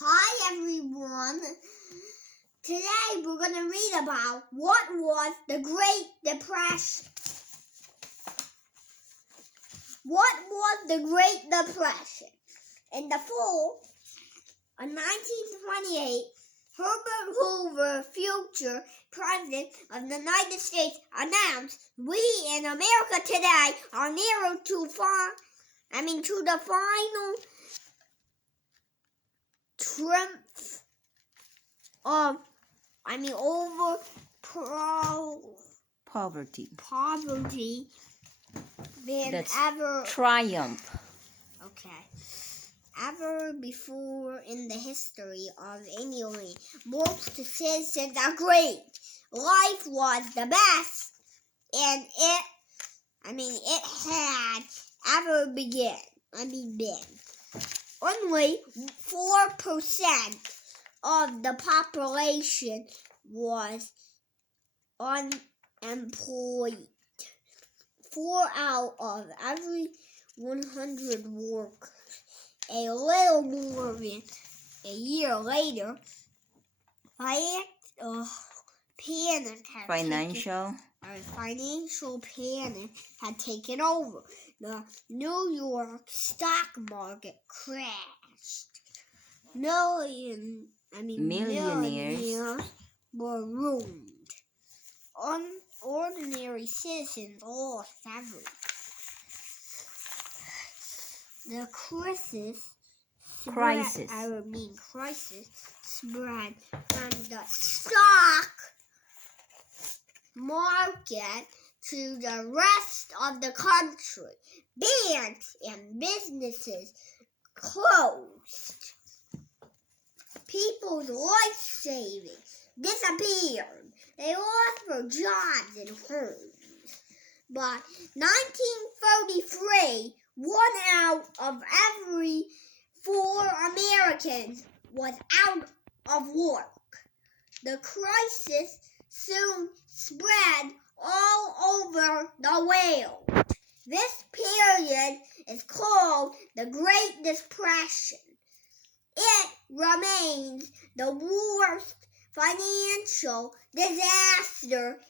Hi everyone. Today we're going to read about what was the Great Depression. What was the Great Depression? In the fall of 1928, Herbert Hoover, future President of the United States, announced, "We in America today are nearer to the final triumph of over poverty than That's ever triumph. Ever before in the history of any land. Most citizens agreed life was the best, and it had ever been. Only 4% of the population was unemployed. 4 out of every 100 workers. A little more than a year later, financial panic had taken over. The New York stock market crashed. Millionaires were ruined. Ordinary citizens lost everything. The crisis spread from the stock market to the rest of the country. Banks and businesses closed. People's life savings disappeared. They lost their jobs and homes. By 1933, 1 out of every 4 Americans was out of work. The crisis soon spread all over the world. This period is called the Great Depression. It remains the worst financial disaster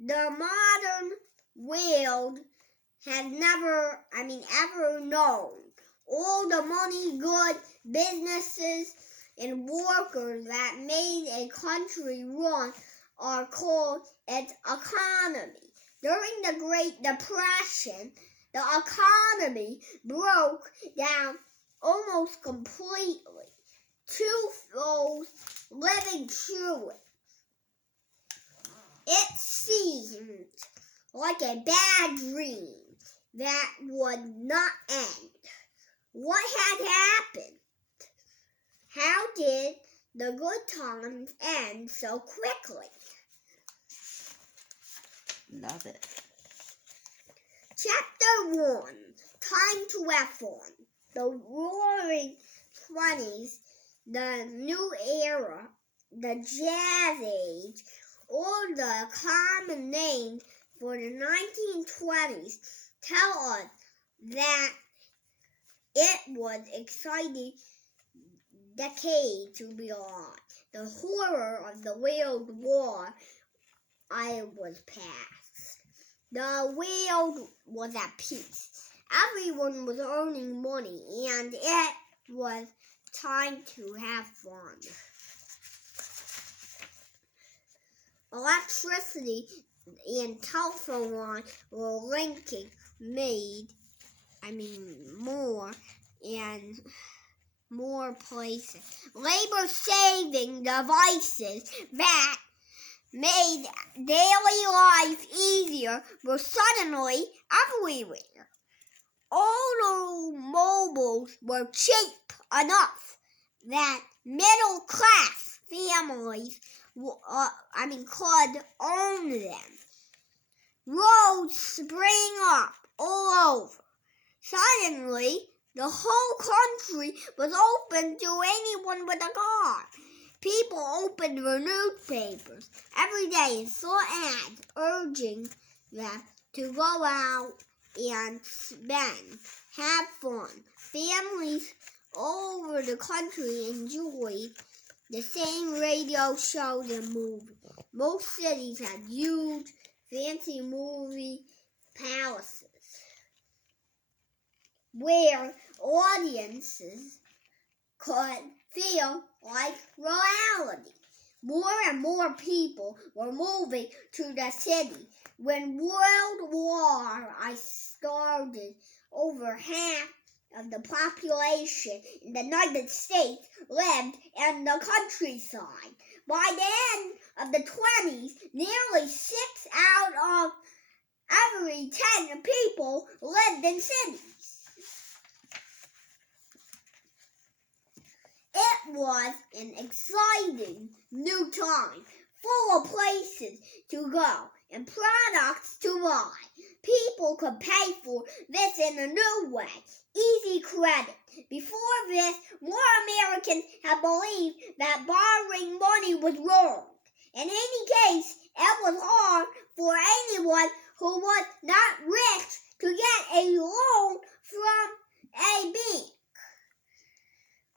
the modern world has ever known. All the money, good businesses, and workers that made a country run are called its economy. During the Great Depression, the economy broke down almost completely. To those living through it, it seemed like a bad dream that would not end. What had happened? How did the good times end so quickly? Love it. Chapter 1. Time to have fun. The roaring 20s, the new era, the Jazz Age, or the common name for the 1920s, tell us that it was an exciting decade to be on. The horror of the World War was past. The world was at peace. Everyone was earning money, and it was time to have fun. Electricity and telephone lines were linking more and more places. Labor-saving devices that made daily life easier were suddenly everywhere. Automobiles were cheap enough that middle-class families could own them. Roads sprang up all over. Suddenly, the whole country was open to anyone with a car. People opened their newspapers every day and saw ads urging them to go out and spend, have fun. Families over over the country enjoyed the same radio shows and movies. Most cities had huge, fancy movie palaces where audiences could feel like reality. More and more people were moving to the city. When World War I started, over half of the population in the United States lived in the countryside. By the end of the 20s, nearly 6 out of every 10 people lived in cities. It was an exciting new time, full of places to go and products to buy. People could pay for this in a new way, easy credit. Before this, more Americans had believed that borrowing money was wrong. In any case, it was hard for anyone who was not rich to get a loan from a bank.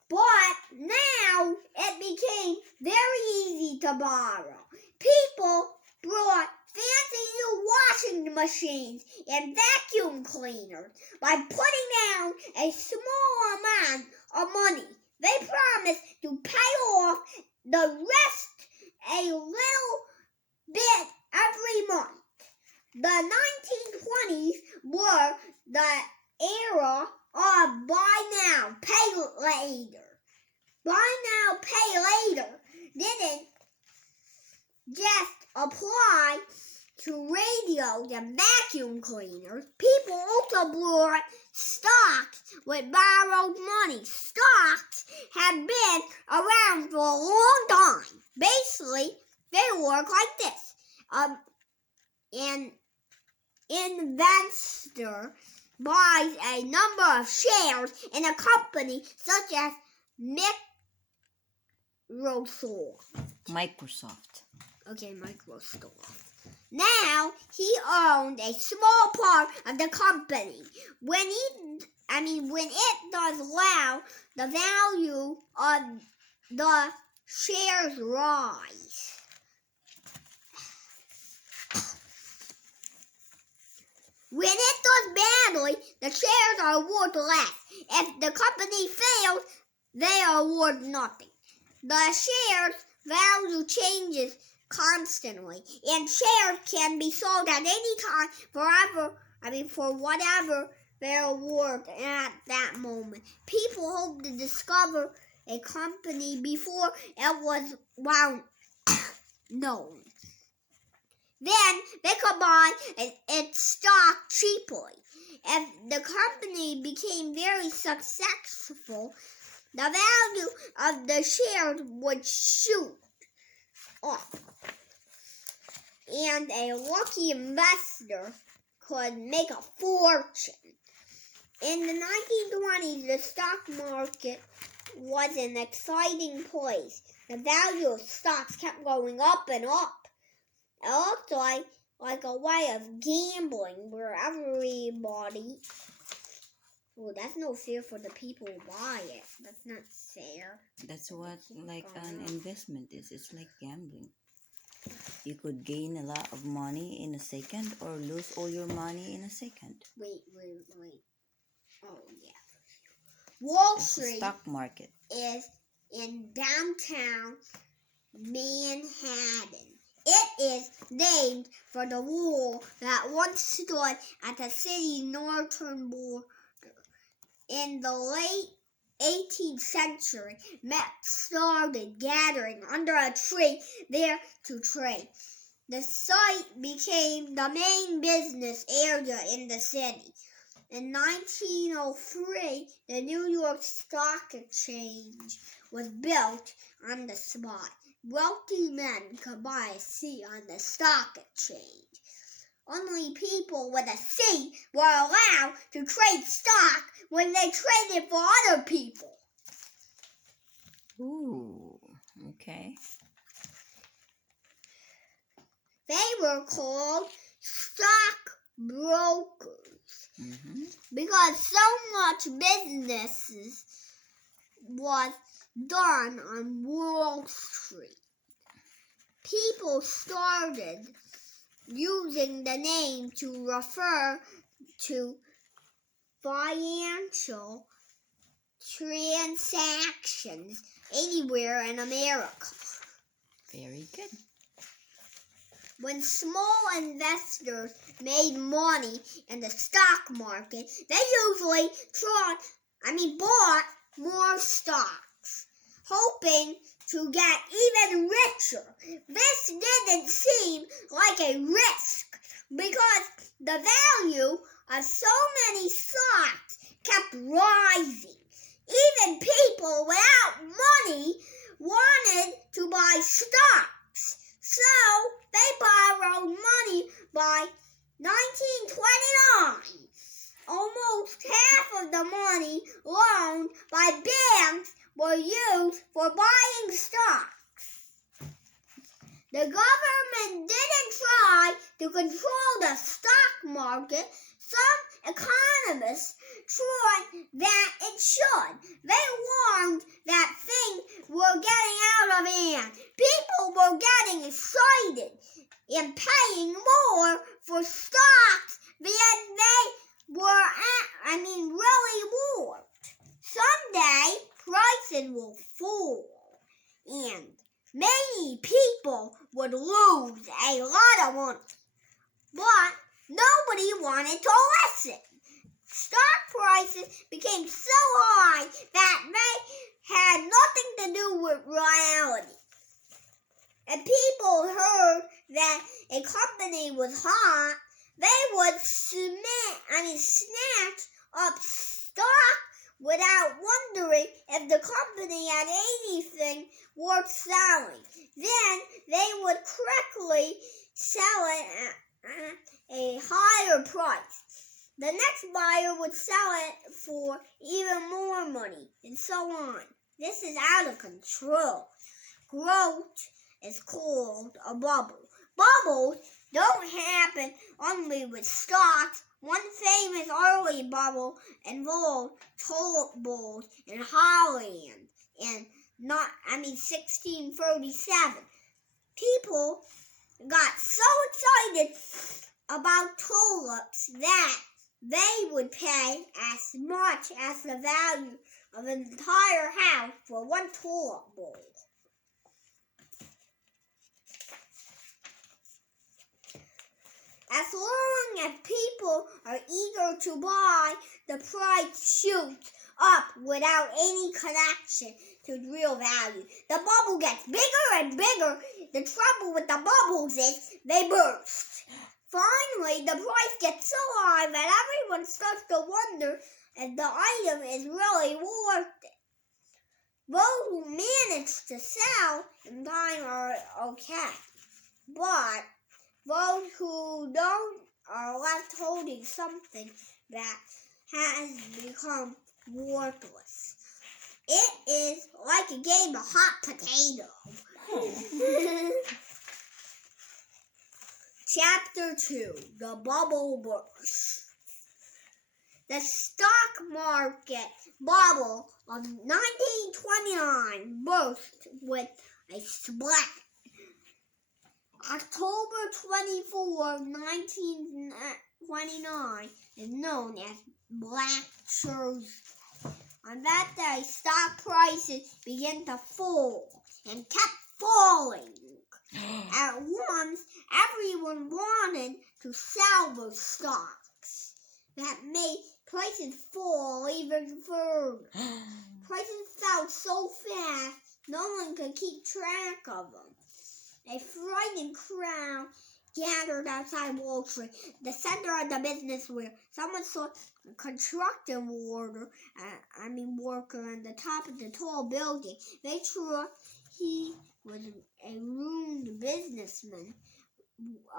But now it became very easy to borrow. People brought fancy new washing machines and vacuum cleaners. By putting down a small amount of money, they promised to pay off the rest a little bit every month. The 1920s were the era of buy now, pay later. Buy now, pay later didn't just apply to radios and vacuum cleaners. People also bought stocks with borrowed money. Stocks had been around for a long time. Basically, they work like this. An investor buys a number of shares in a company such as Microsoft. Okay, Microsoft. Now he owned a small part of the company. When it does well, the value of the shares rise. When it does badly, the shares are worth less. If the company fails, they are worth nothing. The shares value changes constantly, and shares can be sold at any time for whatever they're worth at that moment. People hope to discover a company before it was known. Then they could buy its stock cheaply. If the company became very successful, the value of the shares would shoot up, and a lucky investor could make a fortune. In the 1920s, the stock market was an exciting place. The value of stocks kept going up and up. It looked like a way of gambling where everybody... Well, that's no fair for the people who buy it. That's not fair. That's what an investment is. It's like gambling. You could gain a lot of money in a second or lose all your money in a second. Wait. Oh, yeah. Wall Street stock market is in downtown Manhattan. It is named for the wall that once stood at the city's northern border. In the late 18th century, men started gathering under a tree there to trade. The site became the main business area in the city. In 1903, the New York Stock Exchange was built on the spot. Wealthy men could buy a seat on the stock exchange. Only people with a seat were allowed to trade stock when they traded for other people. Ooh, okay. They were called stockbrokers because so much businesses was done on Wall Street. People started using the name to refer to financial transactions anywhere in America. Very good. When small investors made money in the stock market, they usually bought more stocks, hoping to get even richer. This didn't seem like a risk because the value of so many stocks kept rising. Even people without money wanted to buy stocks, so they borrowed money by 1929. Almost half of the money loaned by banks were used for buying stocks. The government didn't try to control the stock market. Some economists thought that it should. They warned that things were getting out of hand. People were getting excited and paying more for stocks than they were really worth. Someday prices will fall and many people would lose a lot of money. But nobody wanted to listen. Stock prices became so high that they had nothing to do with reality. If people heard that a company was hot, they would snatch up stock without wondering if the company had anything worth selling. Then they would quickly sell it at a higher price. The next buyer would sell it for even more money, and so on. This is out of control. Growth is called a bubble. Bubbles don't happen only with stocks. One famous early bubble involved tulip bulbs in Holland in 1637. People got so excited about tulips that they would pay as much as the value of an entire house for one tulip bulb. As long as people are eager to buy, the price shoots up without any connection to real value. The bubble gets bigger and bigger. The trouble with the bubbles is they burst. Finally, the price gets so high that everyone starts to wonder if the item is really worth it. Those who manage to sell in time are okay, but those who don't are left holding something that has become worthless. It is like a game of hot potato. Chapter 2, The Bubble Burst. The stock market bubble of 1929 burst with a splat. October 24, 1929 is known as Black Thursday. On that day, stock prices began to fall and kept falling. At once, everyone wanted to sell their stocks. That made prices fall even further. Prices fell so fast, no one could keep track of them. A frightened crowd gathered outside Wall Street, the center of the business where someone saw a construction worker on the top of the tall building. They thought he was a ruined businessman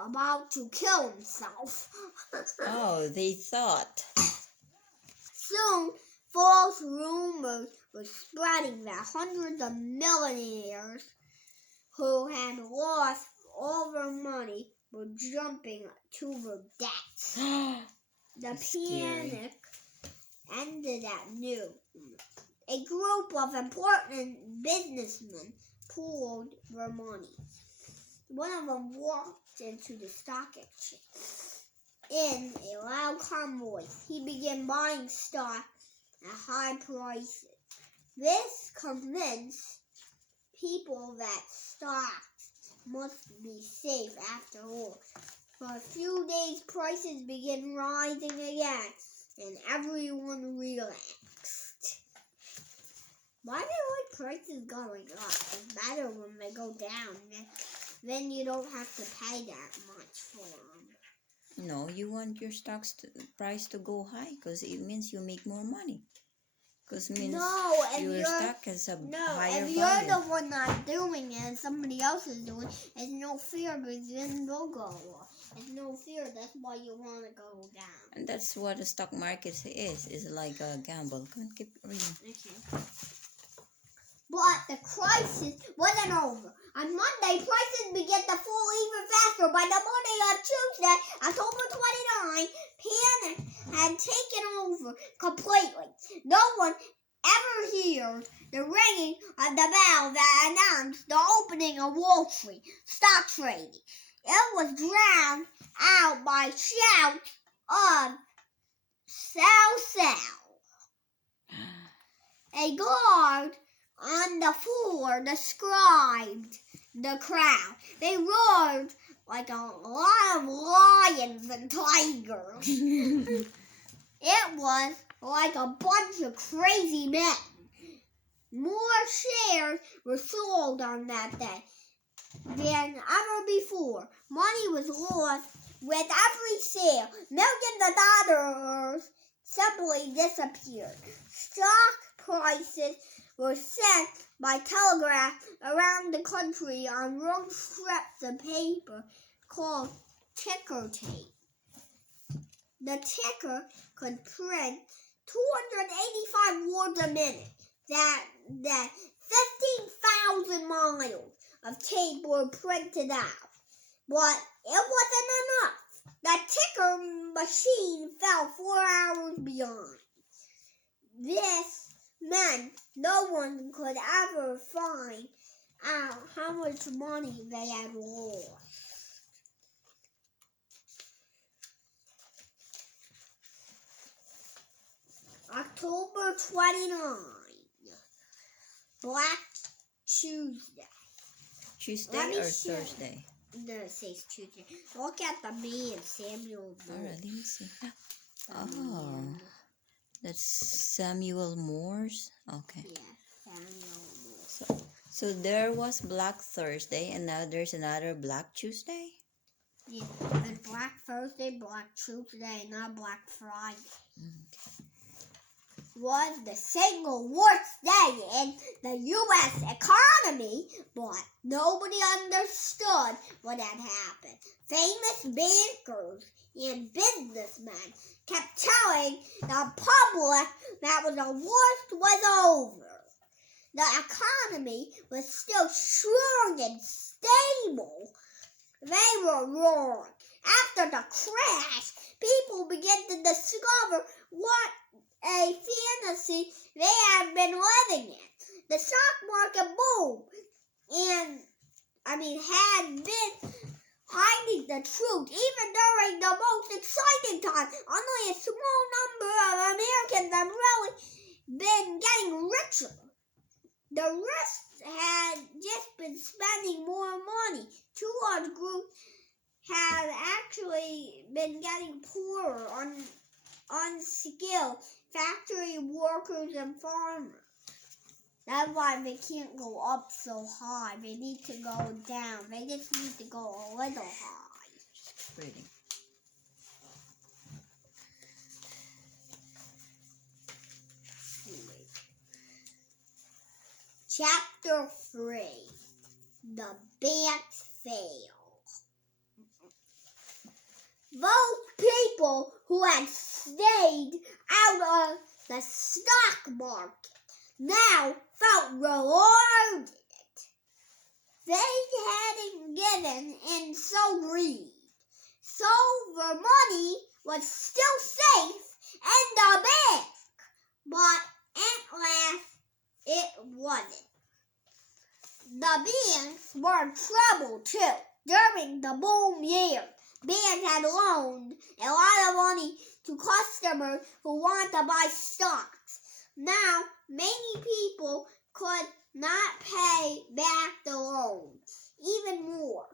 about to kill himself. Oh, they thought. Soon, false rumors were spreading that hundreds of millionaires who had lost all their money were jumping to their debts. The panic ended at noon. a group of important businessmen pooled their money. One of them walked into the stock exchange. In a loud convoy, he began buying stock at high prices. This convinced people that stocks must be safe after all. For a few days, prices began rising again, and everyone relaxed. Why do you like prices going up? It's better when they go down. Then you don't have to pay that much for them. No, you want your stock's price to go high because it means you make more money. Because means your stock has a higher if value. you're the one not doing it and somebody else is doing it, there's no fear because then they'll go up. There's no fear. That's why you want to go down. And that's what the stock market is. It's like a gamble. Come on, keep reading. Okay. But the crisis wasn't over. On Monday, prices began to fall even faster. By the morning of Tuesday, October 29, panic had taken over completely. No one ever heard the ringing of the bell that announced the opening of Wall Street stock trading. It was drowned out by shouts of "Sell, sell." A guard on the floor described the crowd. They roared like a lot of lions and tigers. It was like a bunch of crazy men. More shares were sold on that day than ever before. Money was lost with every sale. Millions of dollars simply disappeared. Stock prices were sent by telegraph around the country on long strips of paper called ticker tape. The ticker could print 285 words a minute. That 15,000 miles of tape were printed out. But it wasn't enough. The ticker machine fell 4 hours behind. This meant no one could ever find out how much money they had lost. October 29, Black Tuesday. Tuesday or Thursday? No, it says Tuesday. Look at the man, Samuel. Alright, let me see. Oh, that's Samuel Morse. Okay. Yeah, Samuel Morse. So there was Black Thursday, and now there's another Black Tuesday. Yeah, and Black Thursday, Black Tuesday, and now Black Friday. Okay. Was the single worst day in the U.S. economy, but nobody understood what had happened. Famous bankers and businessmen kept telling the public that the worst was over. The economy was still strong and stable. They were wrong. After the crash, people began to discover what a fantasy they had been living in. The stock market boomed and had been hiding the truth even during the most exciting time. Only a small number of Americans have really been getting richer. The rest had just been spending more money. Two large groups have actually been getting poorer, unskilled factory workers and farmers. That's why they can't go up so high. They need to go down. They just need to go a little high. Reading. Chapter 3. The banks fail. Those people who had stayed out of the stock market now felt rewarded. They hadn't given in so greedy. So their money was still safe in the bank. But at last, it wasn't. The banks were in trouble too. During the boom year, banks had loaned a lot of money to customers who wanted to buy stocks. Now, many people could not pay back the loans. Even more,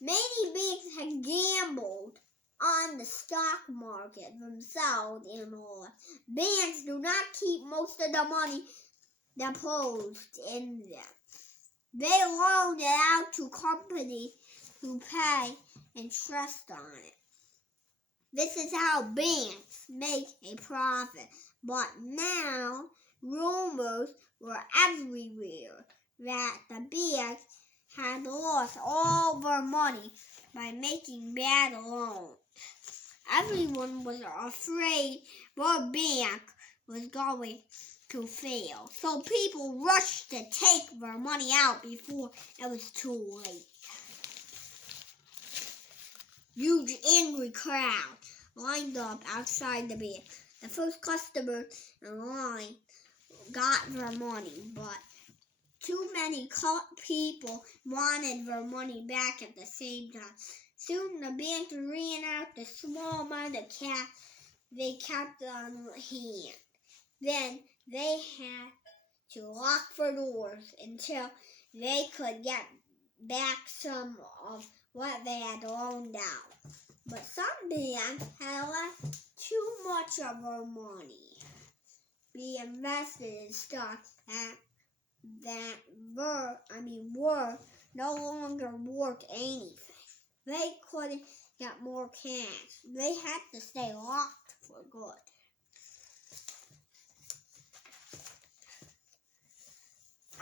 many banks had gambled on the stock market themselves and lost. Banks do not keep most of the money deposited in them. They loan it out to companies who pay interest on it. This is how banks make a profit. But now, rumors were everywhere that the banks had lost all their money by making bad loans. Everyone was afraid their bank was going to fail, so people rushed to take their money out before it was too late. Huge angry crowd lined up outside the bank. The first customer in line got their money, but too many people wanted their money back at the same time. Soon the bank ran out the small amount of cash they kept on hand. Then they had to lock their doors until they could get back some of what they had loaned out. But some banks had left too much of their money be invested in stocks that were no longer worth anything. They couldn't get more cash. They had to stay locked for good.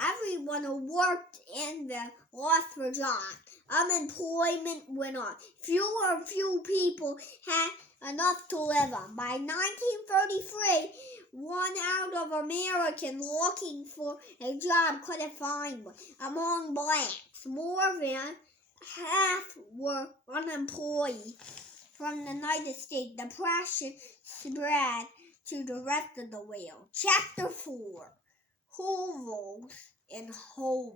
Everyone who worked in them lost their job. Unemployment went up. Few people had enough to live on. By 1933, 1 out of Americans looking for a job couldn't find one. Among blacks, more than half were unemployed. From the United States, depression spread to the rest of the world. Chapter 4. Hovels and hobos.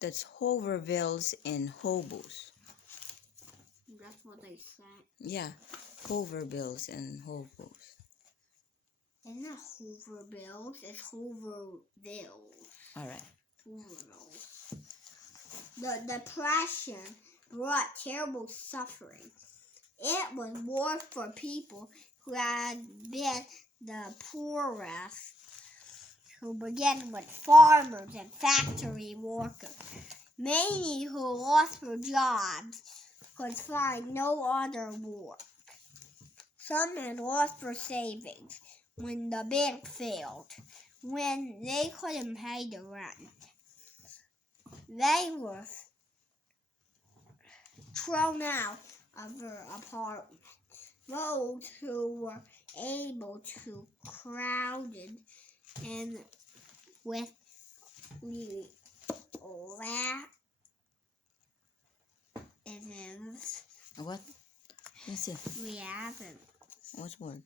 That's hovervilles and hobos. That's what they said. Yeah, hovervilles and hobos. It's not hoverbills, it's hovervilles. All right. Hovervilles. The depression brought terrible suffering. It was worse for people who had been the poorest, who began with farmers and factory workers. Many who lost their jobs could find no other work. Some had lost their savings when the bank failed, when they couldn't pay the rent. They were thrown out of their apartment. Those who were able to crowded and with What? Listen. What word?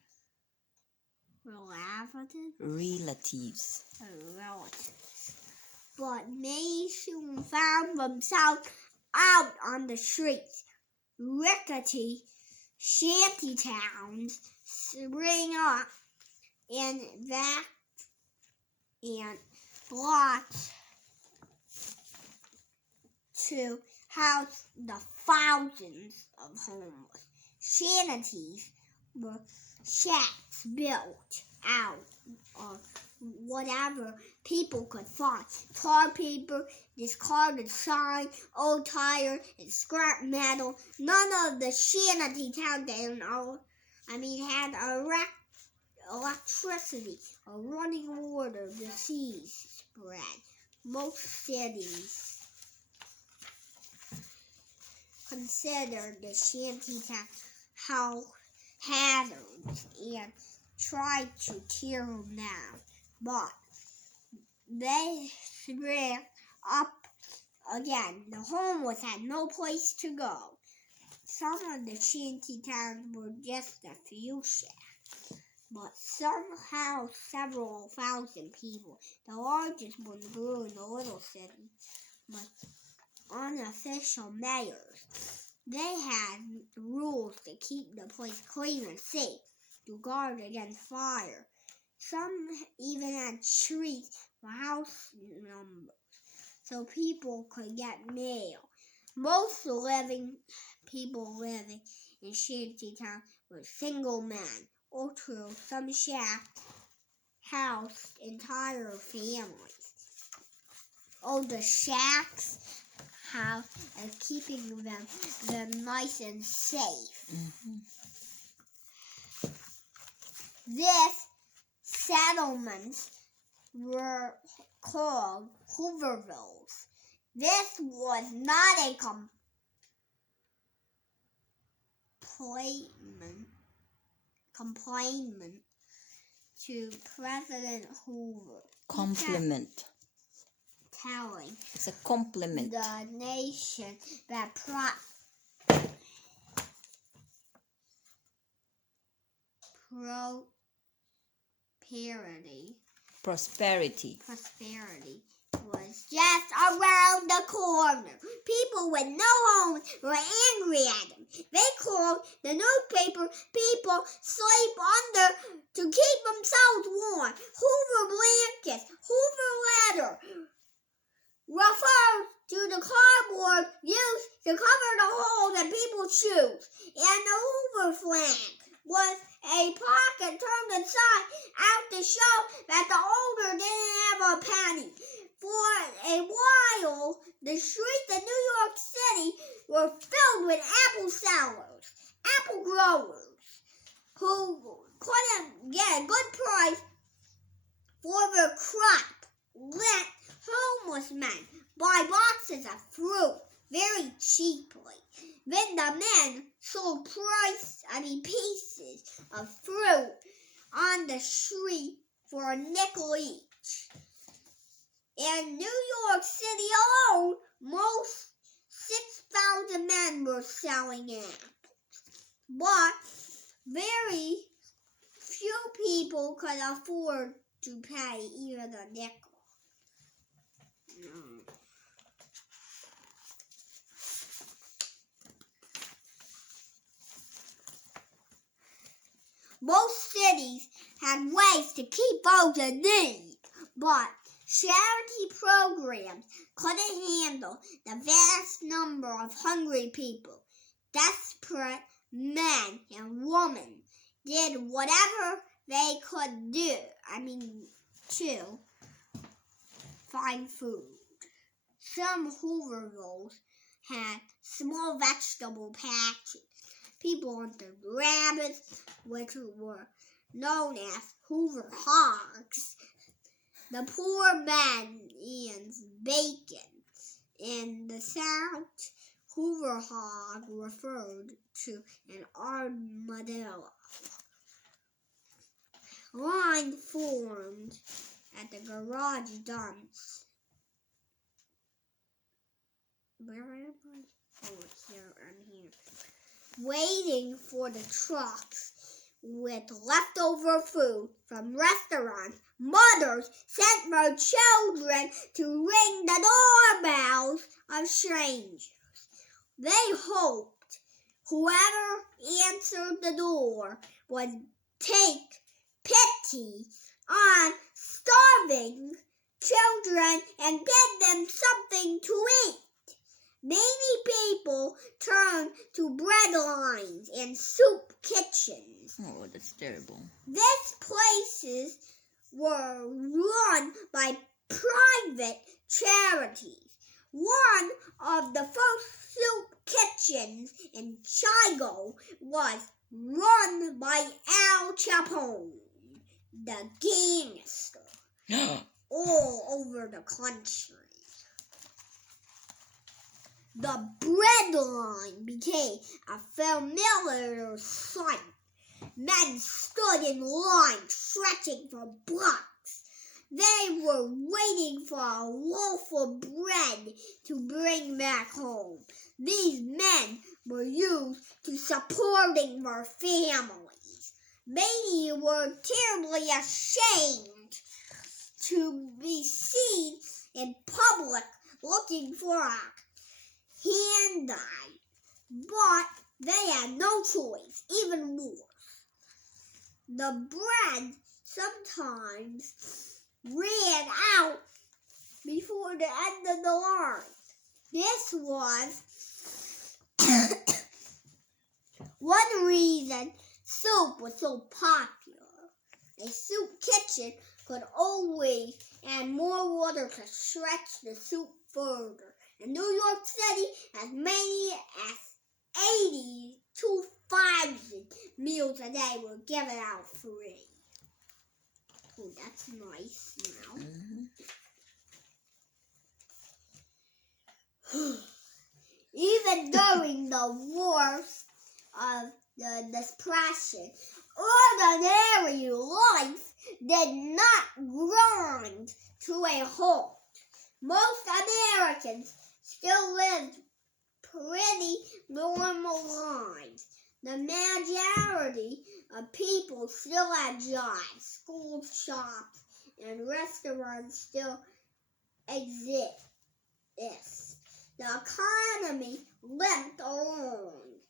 Relatives. But many soon found themselves out on the streets. Rickety shantytowns spring up and that and lots to house the thousands of homeless. Shanties were shacks built out of whatever people could find. Tar paper, discarded sign, old tire, and scrap metal. None of the shanty towns had electricity or running water. Disease spread. Most cities considered the shanty town hazards and tried to tear them down, but they sprang up again. The homeless had no place to go. Some of the shanty towns were just a few shacks. but somehow several thousand people. The largest one grew in the little city, but unofficial mayors. They had rules to keep the place clean and safe, to guard against fire. Some even had trees for house numbers, so people could get mail. Most people living in shantytowns were single men, or true, some shacks housed entire families. Oh, the shacks house and keeping them nice and safe. Mm-hmm. These settlements were called Hoovervilles. This was not a complaint to President Hoover. Compliment. Telling It's a compliment. the nation that prosperity was just around the corner. People with no homes were angry at him. They called the newspaper people sleep under to keep themselves warm. Hoover blankets, Hoover leather refers to the cardboard used to cover the holes in people's shoes. And the Hoover flag was a pocket turned inside out to show that the owner didn't have a penny. For a while, the streets in New York City were filled with apple sellers, apple growers, who couldn't get a good price for their crop. Let homeless men buy boxes of fruit very cheaply. Then the men sold pieces of fruit on the street for a nickel each. In New York City alone, most 6,000 men were selling apples. But very few people could afford to pay even a nickel. Most cities had ways to keep those in need, but charity programs couldn't handle the vast number of hungry people. Desperate men and women did whatever they could to find food. Some Hoovervilles had small vegetable patches. People hunted rabbits, which were known as Hoover hogs. The poor man eats bacon. In the South, Hoover hog referred to an armadillo. Line formed at the garage dumps. Where am I? Oh, here, I'm here. Waiting for the trucks with leftover food from restaurants. Mothers sent their children to ring the doorbells of strangers. They hoped whoever answered the door would take pity on starving children and give them something to eat. Many people turned to bread lines and soup kitchens. Oh, that's terrible. These places were run by private charities. One of the first soup kitchens in Chicago was run by Al Capone, the gangster, all over the country. The bread line became a familiar sight. Men stood in line stretching for blocks. They were waiting for a loaf of bread to bring back home. These men were used to supporting their families. Many were terribly ashamed to be seen in public looking for a handy, but they had no choice. Even more, the bread sometimes ran out before the end of the line. This was one reason soup was so popular. A soup kitchen could always add more water to stretch the soup further. In New York City, as many as 82,000 meals a day were given out free. Oh, that's nice now. Even during the wars of the Depression, ordinary life did not grind to a halt. Most Americans still lived pretty normal lives. The majority of people still had jobs, schools, shops, and restaurants still exist. The economy limped along,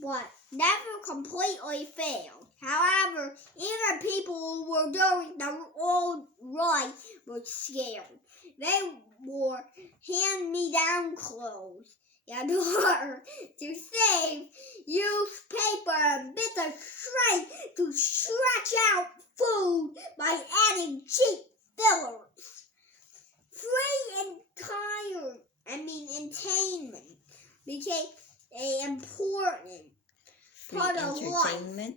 but never completely failed. However, even people who were doing the all right were scared. They wore hand-me-down clothes in order to save, used paper and bits of string to stretch out food by adding cheap fillers. Entertainment became an important part of life.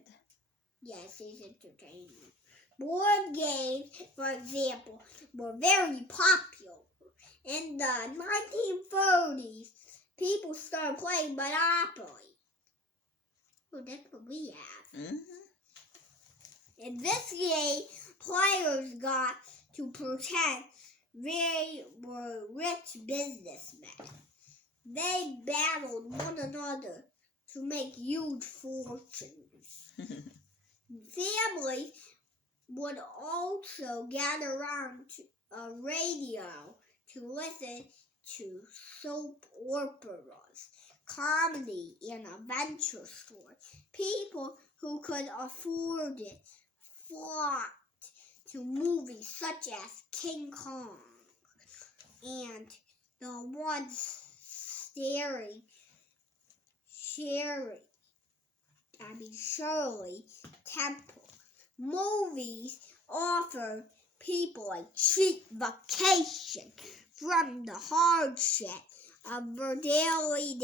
Yes, it's entertainment. Board games, for example, were very popular. In the 1930s, people started playing Monopoly. Well, that's what we have. In this game, players got to pretend they were rich businessmen. They battled one another to make huge fortunes. Families would also gather around a radio to listen to soap operas, comedy, and adventure stories. People who could afford it flocked to movies such as King Kong and the ones Shirley Temple. Movies offered people a cheap vacation from the hardship of their daily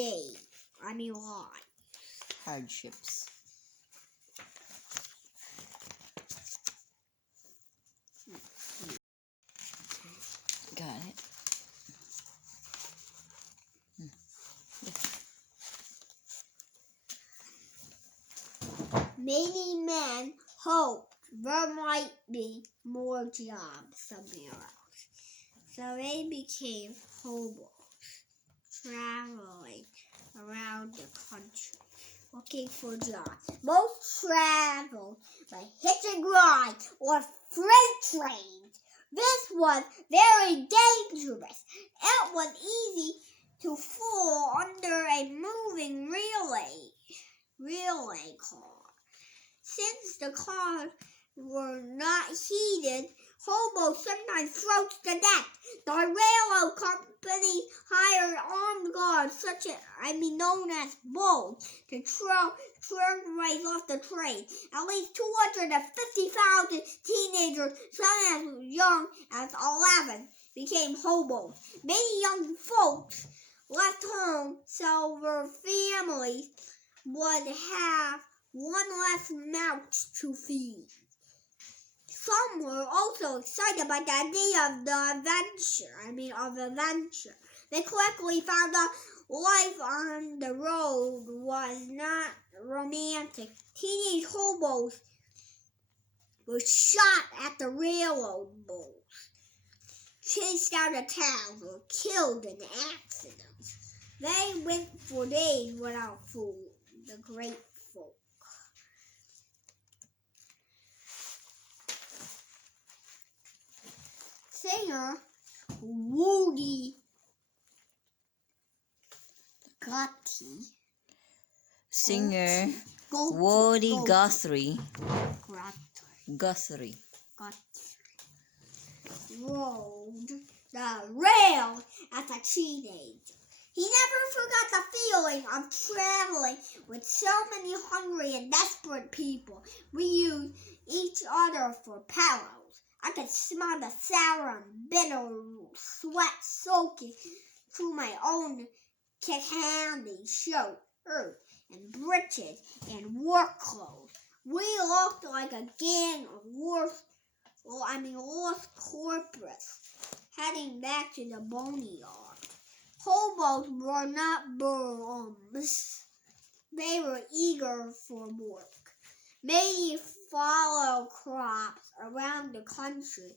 life. Hardships. Got it. Many men hoped there might be more jobs somewhere else, so they became hobos, traveling around the country looking for jobs. Most traveled by hitch and ride or freight trains. This was very dangerous. It was easy to fall under a moving relay car. Since the cars were not heated, hobos sometimes froze to death. The railroad company hired armed guards, known as bulls, to turn rails off the train. At least 250,000 teenagers, some as young as 11, became hobos. Many young folks left home so their families would have one less mouth to feed. Some were also excited by the idea of adventure. They quickly found out life on the road was not romantic. Teenage hobos were shot at the railroad bulls, chased out of town, or killed in accidents. They went for days without food. The great folk. singer Woody Singer Guthrie Woody Guthrie rode the rail as a teenager. He never forgot the feeling of traveling with so many hungry and desperate people. We used each other for pillows. I could smell the sour and bitter sweat soaking through my own candy shirt and breeches and work clothes. We looked like a gang of lost corporals heading back to the boneyard. Hobos were not bums. They were eager for work. Many fallow crops around the country.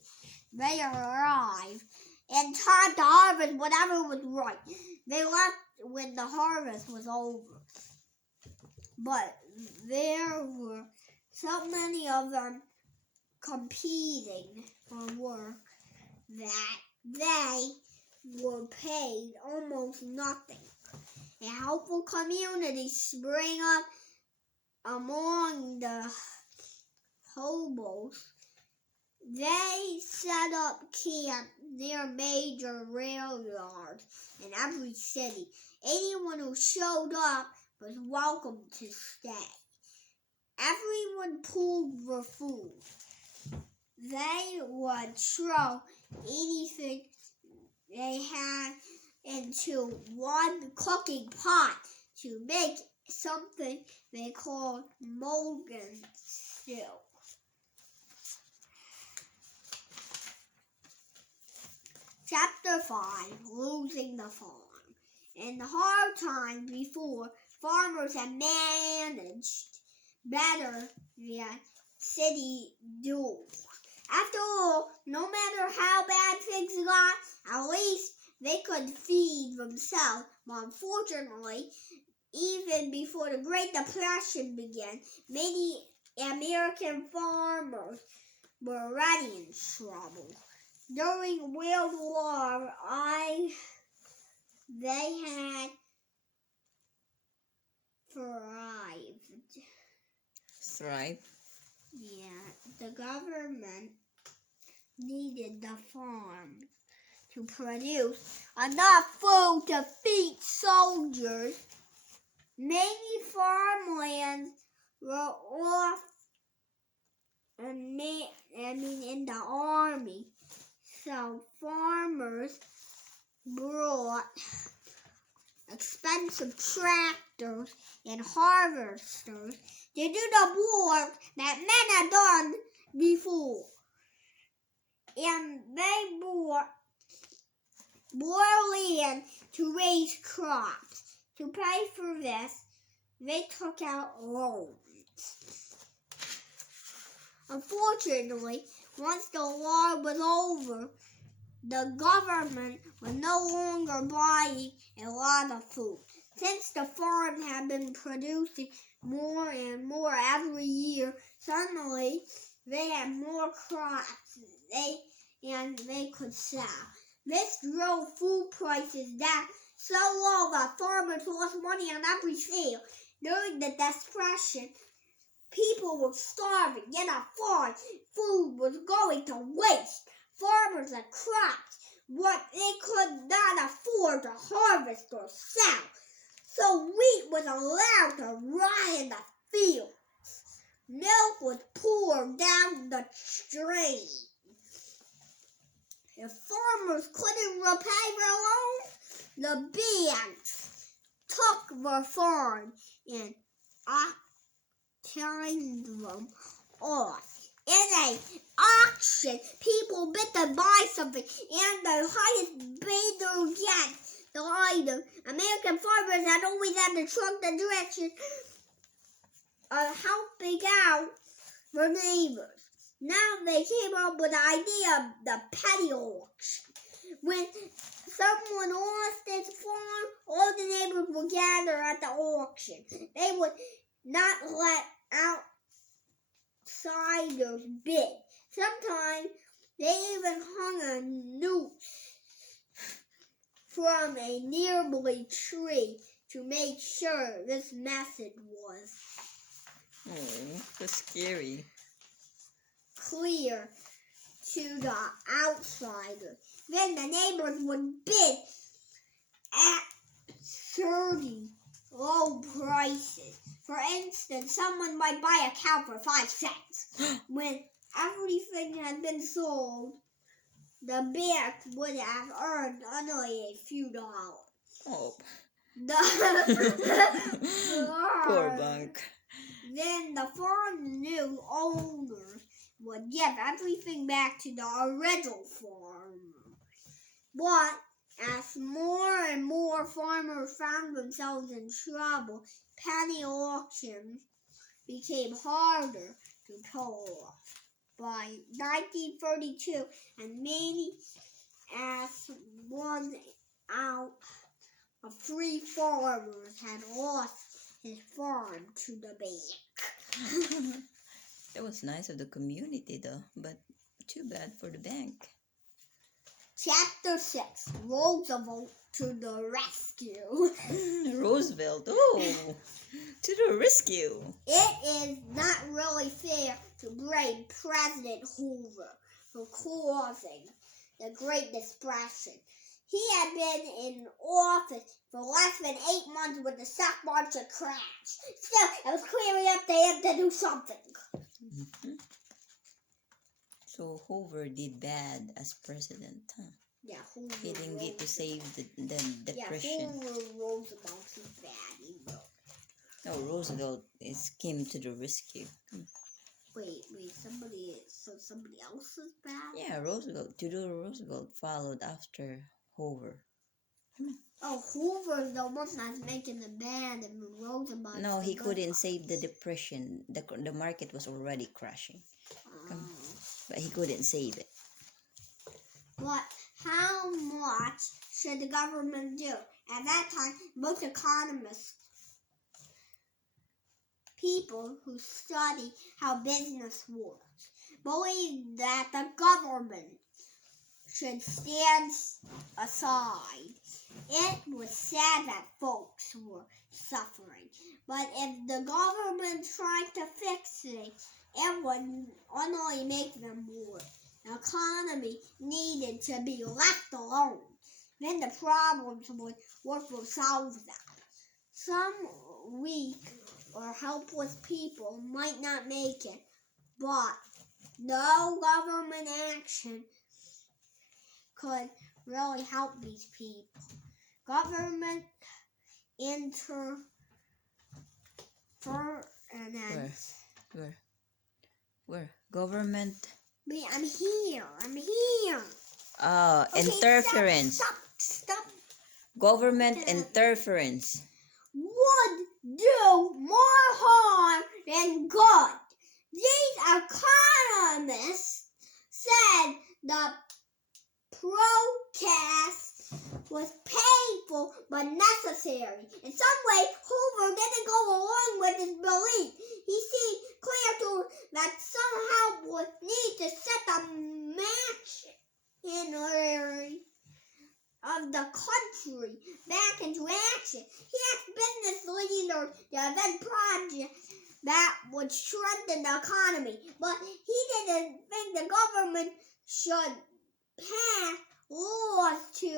They arrived in time to harvest whatever was right. They left when the harvest was over. But there were so many of them competing for work that they were paid almost nothing. A helpful community sprang up among the hobos. They set up camp near major rail yards in every city. Anyone who showed up was welcome to stay. Everyone pulled for food. They would throw anything they had into one cooking pot to make something they called Mulligan stew. Chapter 5, Losing the Farm. In the hard time before, farmers had managed better than city dudes. After all, no matter how bad things got, at least they could feed themselves. But unfortunately, even before the Great Depression began, many American farmers were already in trouble. During World War I, they had Thrive. Yeah, the government needed the farm to produce enough food to feed soldiers. Many farmlands were off in the army, so farmers brought expensive tractors and harvesters to do the work that men had done before. And they bought more land to raise crops. To pay for this, they took out loans. Unfortunately, once the war was over, the government was no longer buying a lot of food. Since the farm had been producing more and more every year, suddenly they had more crops they could sell. This drove food prices down so low that farmers lost money on every sale. During the Depression, people were starving, yet on farm, food was going to waste. Farmers had crops what they could not afford to harvest or sell, so wheat was allowed to rot in the field. Milk was poured down the stream. If farmers couldn't repay their loans, the banks took the farm and auctioned them off. In an auction, people bid to buy something, and the highest bidder gets the item. American farmers had always had to trust the direction of helping out their neighbors. Now they came up with the idea of the petty auction. When someone lost his farm, all the neighbors would gather at the auction. They would not let outsiders bid. Sometimes They even hung a noose from a nearby tree to make sure this message was that's scary. clear to the outsider. Then the neighbors would bid absurdly low prices. For instance, someone might buy a cow for 5 cents. When everything had been sold, the bank would have earned only a few dollars. Oh, The poor bank. Then the farm new owners would give everything back to the original farmer. But as more and more farmers found themselves in trouble, penny auctions became harder to pull off. By 1932, and many as one out of 3 farmers had lost his farm to the bank. That was nice of the community though, but too bad for the bank. Chapter 6, Roosevelt to the rescue. Roosevelt, oh, to the rescue. It is not really fair to blame President Hoover for causing the Great Depression. He had been in office for less than 8 months when the stock market crashed. Still, it was clearly up to him to do something. Mm-hmm. So Hoover did bad as president, huh? Yeah, Hoover. He didn't get to save the depression. Yeah, Hoover Roosevelt is bad. He wrote. No, Roosevelt came to the rescue. Wait, somebody else is bad? Yeah, Theodore Roosevelt followed after Hoover. Oh, Hoover's the one that's making the bad and Roosevelt. No, he couldn't save the depression. The market was already crashing. But he couldn't save it. But how much should the government do? At that time, most economists, people who study how business works, believe that the government should stand aside. It was sad that folks were suffering, but if the government tried to fix it, it would only make them worse. The economy needed to be left alone. Then the problems would work themselves out. Some weak or helpless people might not make it, but no government action could really help these people. Government Where? Government? I'm here. Okay, Interference. Stop. Government interference. Would do more harm than good. These economists said the protest was painful but necessary. In some way, Hoover didn't go along with his belief. He seemed clear to that somehow would need to set the machinery of the country back into action. He asked business leaders to invent projects that would strengthen the economy, but he didn't think the government should pass laws to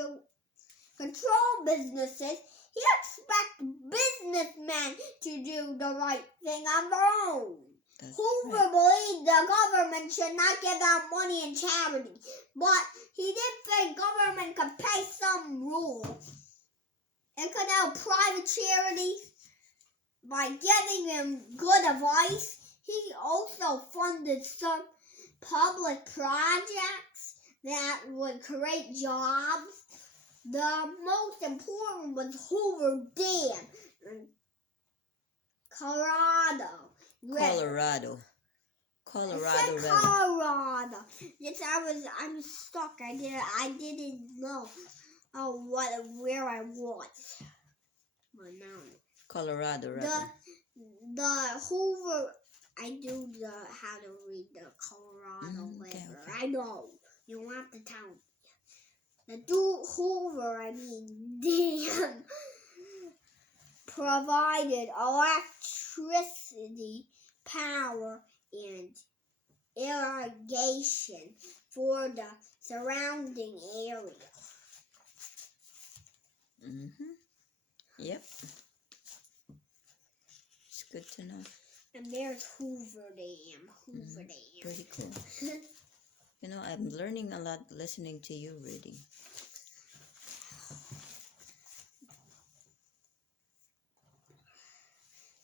control businesses. He expected businessmen to do the right thing on their own. Hoover believed the government should not give out money in charity, but he did think government could pay some rules. It could help private charities by giving them good advice. He also funded some public projects that would create jobs. The most important was Hoover Dam in Colorado. Yes, I'm stuck. I didn't know where I was. But now Colorado. The Hoover. I do how to read the Colorado River. Okay. I know. You want to tell me. The Hoover, dam, provided electricity, power, and irrigation for the surrounding area. Yep. It's good to know. And there's Hoover Dam. Pretty cool. You know, I'm learning a lot listening to you reading.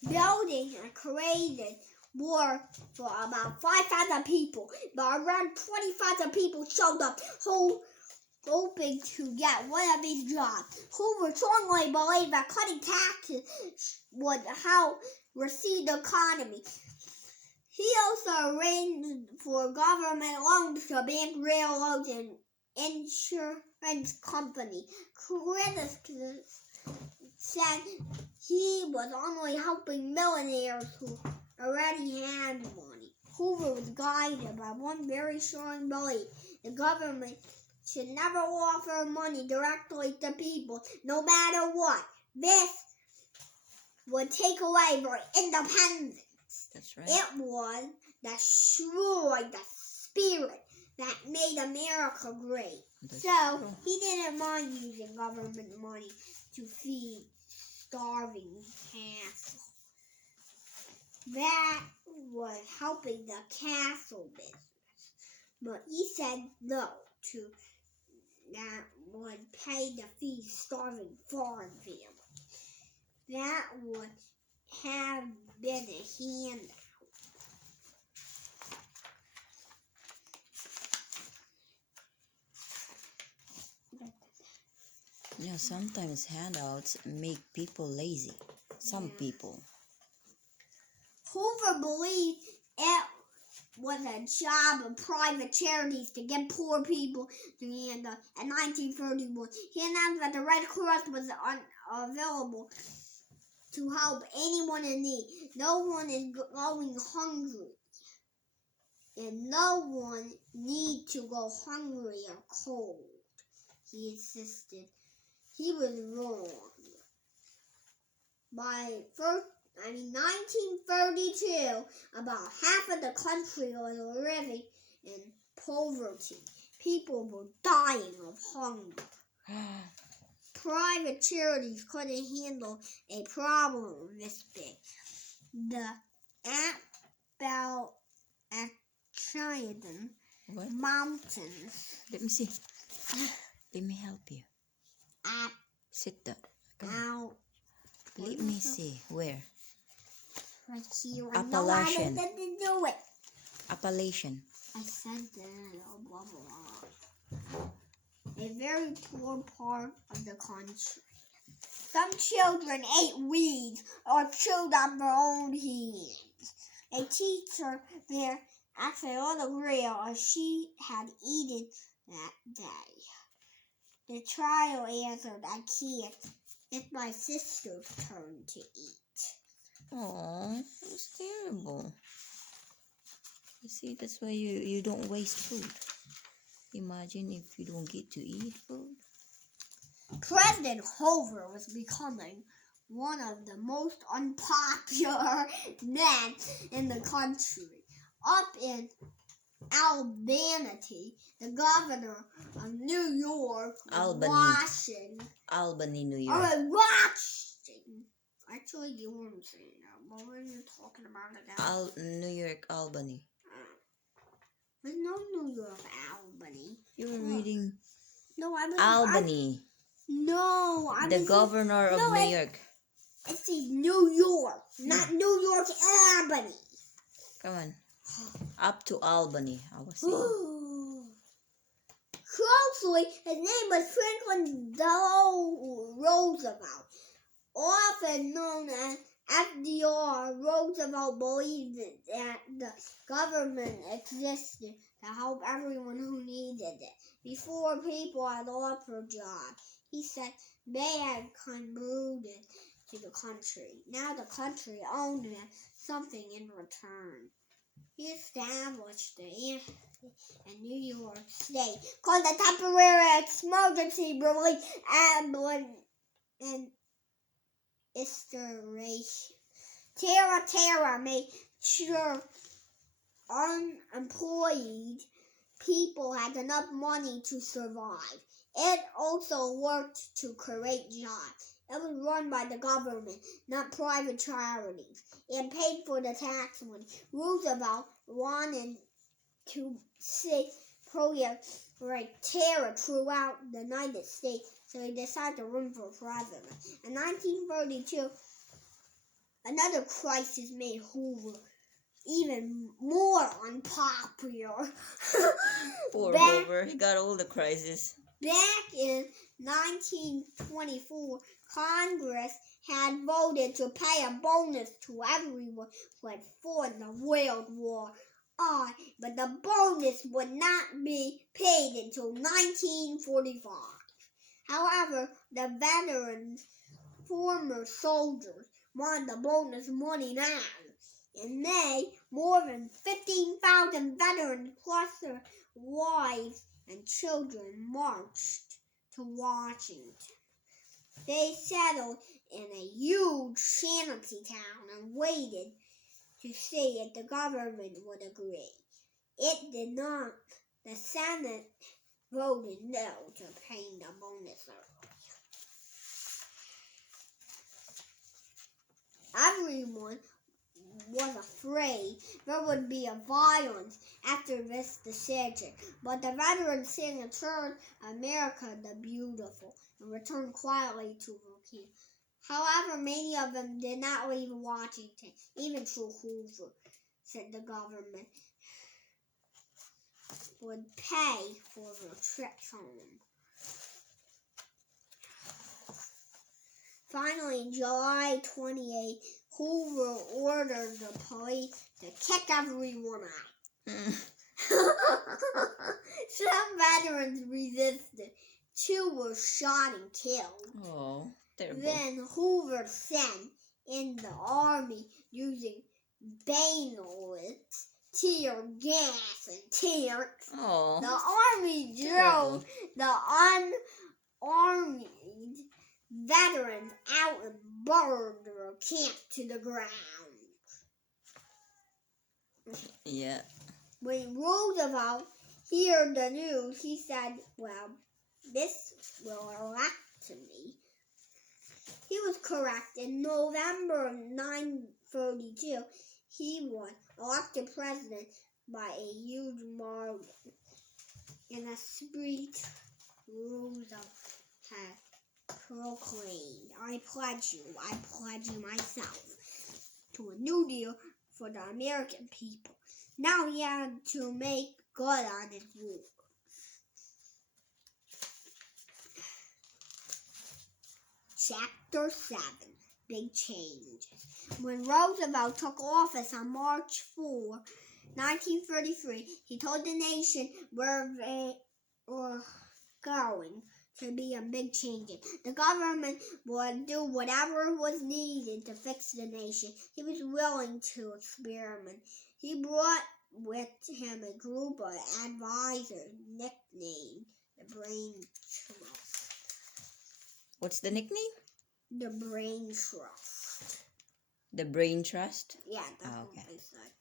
Building and created work for about 5,000 people, but around 20,000 people showed up hoping to get one of these jobs. Hoover strongly believed that cutting taxes would help recede the economy. He also arranged for government loans to bank, railroads, and insurance company. Critics said he was only helping millionaires who already had money. Hoover was guided by one very strong belief: the government should never offer money directly to people, no matter what. This would take away their independence. That's right. It would destroy the spirit that made America great. He didn't mind using government money to feed starving cattle. That was helping the cattle business. But he said no to that would pay to feed starving farm families. That would have been a handout. You know, sometimes handouts make people lazy. Some people. Hoover believed it was a job of private charities to get poor people to handle. In 1931, he announced that the Red Cross was available to help anyone in need. No one is going hungry, and no one need to go hungry or cold, he insisted. He was wrong. By 1932, about half of the country was living in poverty. People were dying of hunger. Private charities couldn't handle a problem this big. The Appalachian Mountains. Let me see. Let me help you. Sit down. Out. Let me see. Where? Right here. Appalachian. I didn't do it. Appalachian. I said that. Blah, blah, blah. A very poor part of the country. Some children ate weeds or chewed on their own hands. A teacher there asked a little girl if she had eaten that day. The child answered, "I can't. It's my sister's turn to eat." Oh, it's terrible. You see, that's why you don't waste food. Imagine if you don't get to eat food. President Hoover was becoming one of the most unpopular men in the country. Up in Albany, the governor of New York, Albany, New York. Washington. Actually, you weren't saying that. What were you talking about again? New York, Albany. There's no New York, Albany. You were reading. No, I was Albany. The governor of New York. It says New York, not New York, Albany. Come on. Up to Albany, I was saying. Closely, his name was Franklin Delano Roosevelt, often known as FDR. Roosevelt believed that the government existed to help everyone who needed it. Before people had lost their jobs, he said they had contributed to the country. Now the country owned something in return. He established in New York York State called the Temporary Emergency Relief and Restoration. Terra made sure unemployed people had enough money to survive. It also worked to create jobs. It was run by the government, not private charities. It paid for the tax money. Roosevelt wanted to see terror throughout the United States, so he decided to run for president. In 1932, another crisis made Hoover even more unpopular. Poor Hoover, he got all the crises. Back in 1924, Congress had voted to pay a bonus to everyone who had fought in the World War I, but the bonus would not be paid until 1945. However, the veterans, former soldiers, wanted the bonus money now. In May, more than 15,000 veterans plus their wives and children marched to Washington. They settled in a huge shantytown and waited to see if the government would agree. It did not. The Senate voted no to paying the bonus early. Everyone was afraid there would be a violence after this decision, but the veterans sang and turned America the Beautiful and returned quietly to Virginia. However, many of them did not leave Washington, even through Hoover said the government would pay for their trips home. Finally, July 28, Hoover ordered the police to kick everyone out. Some veterans resisted. 2 were shot and killed. Oh, terrible. Then Hoover sent in the army using bayonets, tear gas, and tanks. Oh, The army drove the unarmed veterans out and burned their camp to the ground. Yeah. When Roosevelt heard the news, he said, well, this will elect me. He was correct. In November 1932, he was elected president by a huge margin. In a speech, Roosevelt had proclaimed, I pledge you myself to a new deal for the American people. Now he had to make good on his rule. Chapter 7, Big Changes. When Roosevelt took office on March 4, 1933, he told the nation where they were going to be a big change. The government would do whatever was needed to fix the nation. He was willing to experiment. He brought with him a group of advisors nicknamed the Brain Trust. What's the nickname? The Brain Trust. The Brain Trust? Yeah, that's okay. what they said.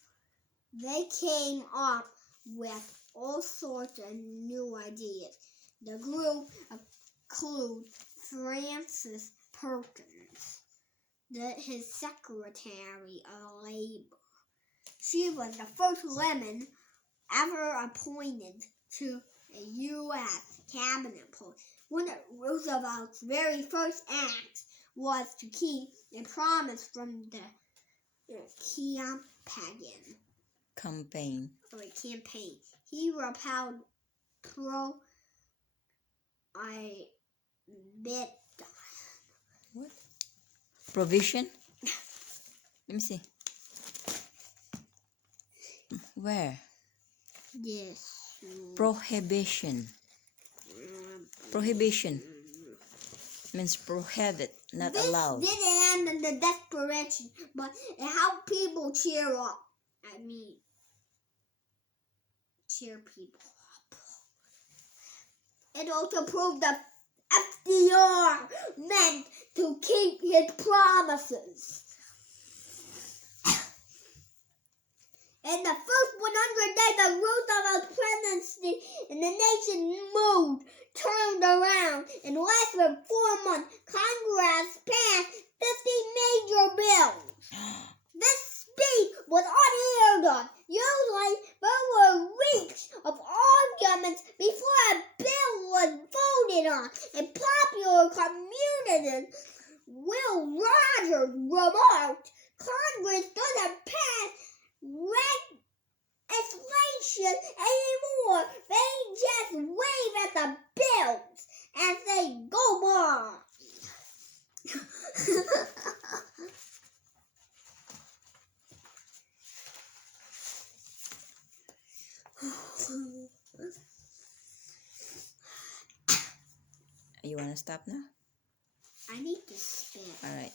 They came up with all sorts of new ideas. The group included Francis Perkins, his Secretary of Labor. She was the first woman ever appointed to a U.S. cabinet post. One of Roosevelt's very first acts was to keep a promise from the campaign. He repelled What? Provision? Let me see. Where? Yes. Prohibition. Prohibition means prohibit, not allowed. This didn't end in the desperation, but it helped people cheer up. Cheer people up. It also proved that FDR meant to keep his promises. In the first 100 days of Roosevelt's presidency, and the nation's mood turned around. In less than 4 months, Congress passed 50 major bills. This speed was unheard of. Usually, there were weeks of arguments before a bill was voted on. In popular communities, Will Rogers remarked, Congress doesn't pass legislation anymore. They just wave at the bills as they go by. You want to stop now? I need to spit. All right.